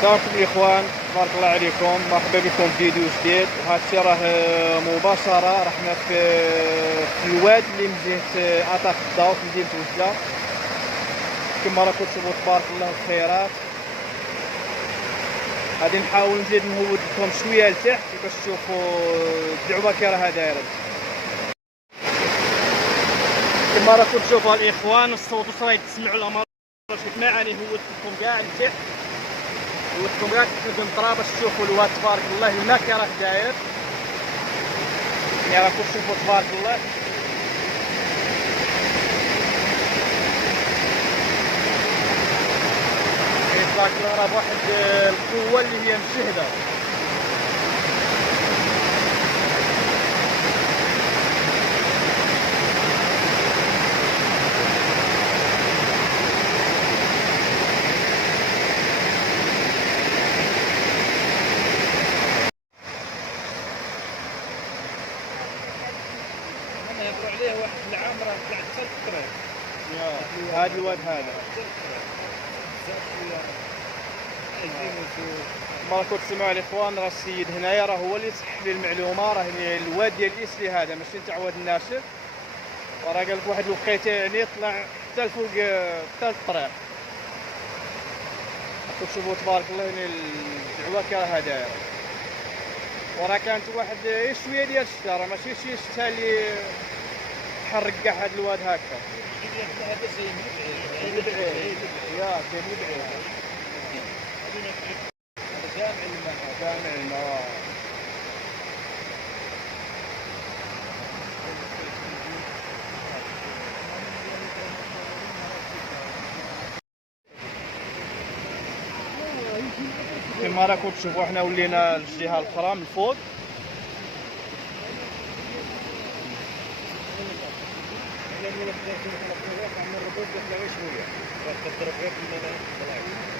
السلام عليكم الاخوان، تبارك الله عليكم. مرحبا بكم في فيديو جديد. وهذا الشيء راه مباشره رحنا في الواد اللي مدينه اطاق الضوء في مدينه وجده. كما راكم تشوفوا تبارك الله الخيرات. غادي نحاول نزيد نهود لكم شويه لتحت باش تشوفوا الدعوه كي راها دايره. كما راكم تشوفوا الاخوان الصوت راه تسمعوا الامر معاني هودت لكم كاع لتحت، ودكم كاع تحت المطره باش تشوفوا الواد تبارك الله الماء كي راه داير. يعني راكم تشوفوا تبارك الله تبارك الله راه بواحد القوه اللي هي مشهده. يهضروا عليه واحد العام راه طلع حتى للطريق. هذا الواد هذا ما راكم تسمعوا الاخوان. راه السيد هنايا راه هو اللي صح لي المعلومه. راه الواد ديال الاسلي هذا ماشي نتاع واد الناشف، وراه قال لك واحد الوقيته يعني طلع حتى الفوق حتى الطريق. راكم تشوفوا تبارك الله يعني الدعوه كي راها دايره. وراه كانت واحد شويه ديال الشتا، راه ماشي شي شتا اللي تحرك كاع هذا الواد هكا. هذا زي مدعي يا زي مدعي جامع الماء. جامع الماء. كما راكم تشوفوا حنا ولينا الجهه الاخرى من الفوق. الا من الربوط شويه، تضرب غير من